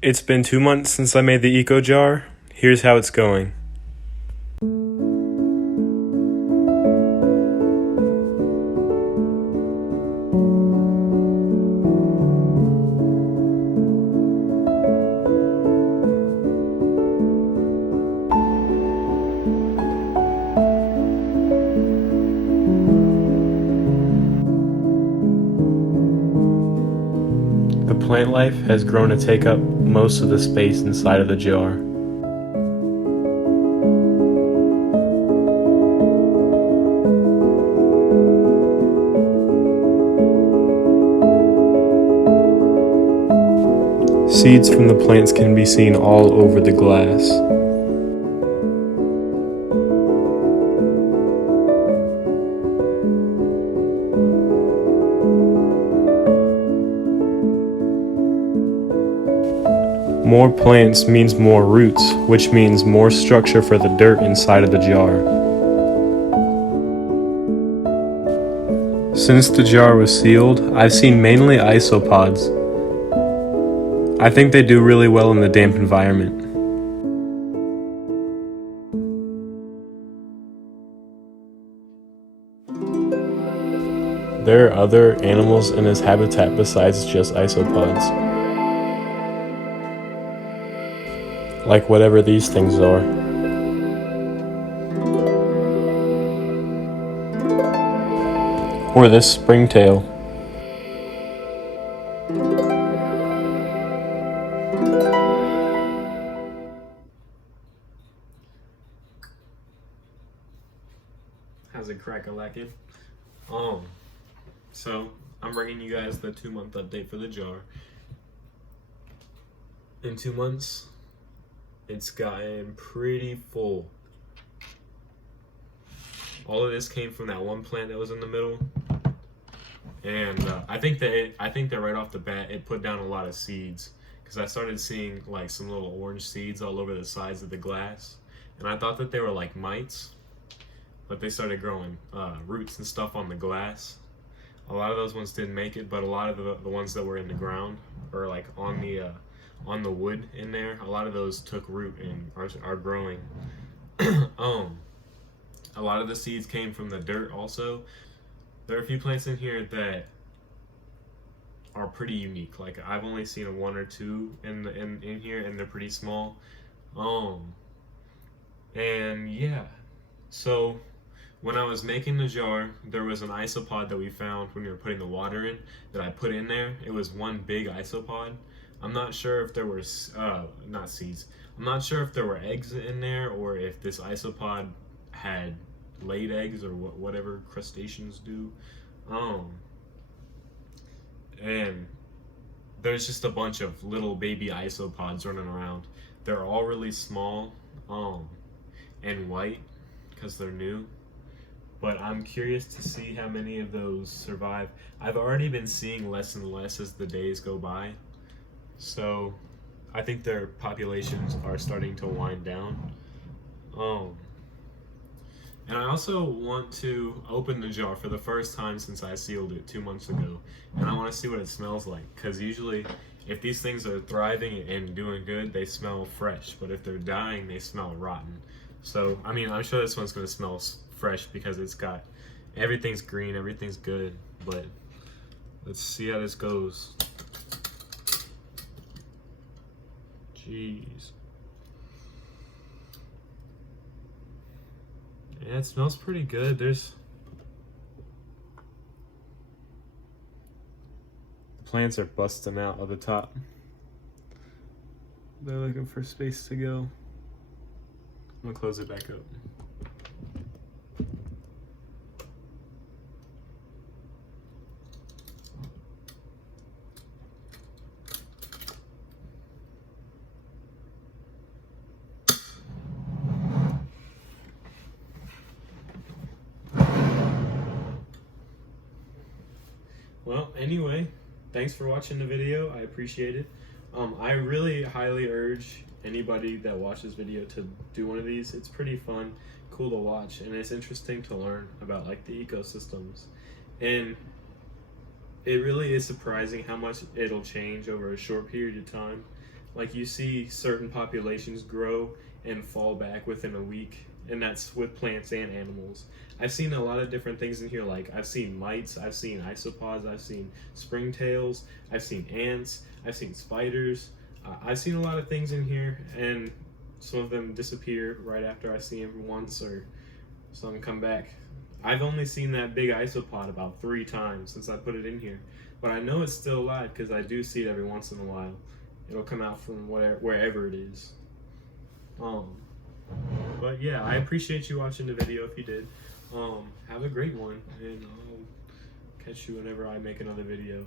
It's been 2 months since I made the eco jar. Here's how it's going. The plant life has grown to take up most of the space inside of the jar. Seeds from the plants can be seen all over the glass. More plants means more roots, which means more structure for the dirt inside of the jar. Since the jar was sealed, I've seen mainly isopods. I think they do really well in the damp environment. There are other animals in this habitat besides just isopods. Like whatever these things are. Or this springtail. How's it crack-a-lackin'? So I'm bringing you guys the 2-month update for the jar. In 2 months, it's gotten pretty full. All of this came from that one plant that was in the middle, and I think that right off the bat it put down a lot of seeds, because I started seeing like some little orange seeds all over the sides of the glass, and I thought that they were like mites, but they started growing roots and stuff on the glass. A lot of those ones didn't make it, but a lot of the ones that were in the ground or like on the wood in there, a lot of those took root and are growing. A lot of the seeds came from the dirt also. There are a few plants in here that are pretty unique. Like I've only seen 1 or 2 in here, and they're pretty small. And yeah, so when I was making the jar, there was an isopod that we found when we were putting the water in that I put in there. It was one big isopod. I'm not sure if there were not seeds. I'm not sure if there were eggs in there or if this isopod had laid eggs or whatever crustaceans do. And there's just a bunch of little baby isopods running around. They're all really small and white because they're new. But I'm curious to see how many of those survive. I've already been seeing less and less as the days go by. So I think their populations are starting to wind down. And I also want to open the jar for the first time since I sealed it 2 months ago. And I want to see what it smells like. Because usually if these things are thriving and doing good, they smell fresh. But if they're dying, they smell rotten. So, I mean, I'm sure this one's going to smell fresh because it's got, everything's green, everything's good. But let's see how this goes. Jeez. Yeah, it smells pretty good. The plants are busting out of the top. They're looking for space to go. I'm gonna close it back up. Well, anyway, thanks for watching the video. I appreciate it. I really highly urge anybody that watches video to do one of these. It's pretty fun, cool to watch, and it's interesting to learn about like the ecosystems. And it really is surprising how much it'll change over a short period of time. Like you see certain populations grow and fall back within a week, and that's with plants and animals. I've seen a lot of different things in here. Like I've seen mites, I've seen isopods, I've seen springtails, I've seen ants, I've seen spiders. I've seen a lot of things in here, and some of them disappear right after I see them once, or some come back. I've only seen that big isopod about 3 times since I put it in here, but I know it's still alive because I do see it every once in a while. It'll come out from wherever it is. But yeah, I appreciate you watching the video if you did. Have a great one, and I'll catch you whenever I make another video.